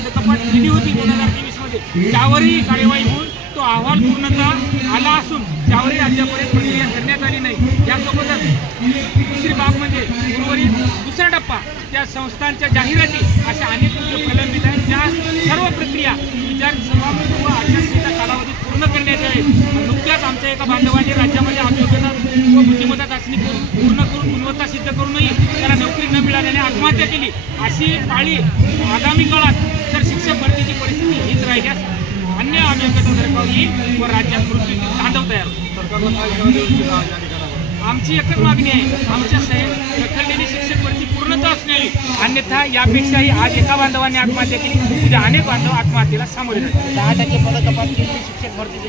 दिली होती दोन हजार तेवीसमध्ये त्यावरही कार्यवाही होऊन तो अहवाल पूर्णतः आला असून त्यावरही अद्यापर्यंत प्रक्रिया करण्यात आली नाही. यासोबतच दुसरी बाब म्हणजे उर्वरित दुसरा टप्पा त्या संस्थांच्या जाहिराती अशा अनेक गोष्टी प्रलंबित आहेत त्या सर्व प्रक्रिया विधानसभा व आचारसंहिता कालावधीत पूर्ण करण्यात यावेत नुकत्याच आमच्या एका बांधवांनी राज्यामध्ये अभियोजन व बुद्धिमत्ता चाचणी करून पूर्ण करून गुणवत्ता सिद्ध करूनही त्याला नोकरी न मिळाल्याने आत्महत्या केली. अशी पाळी आगामी काळात राहिल्यास अन्य अभियोजन सरकार येईल व राज्यात मृत्यूची तांडव तयार होईल. आमची एकच मागणी आहे आमच्या साहेब रखडलेली शिक्षक भरती पूर्णतः असलेली अन्यथा यापेक्षाही आज एका बांधवांनी आत्महत्या केली उद्या अनेक बांधव आत्महत्येला सामोरे जातील दहा टक्के पदकपात केली शिक्षक भरतीची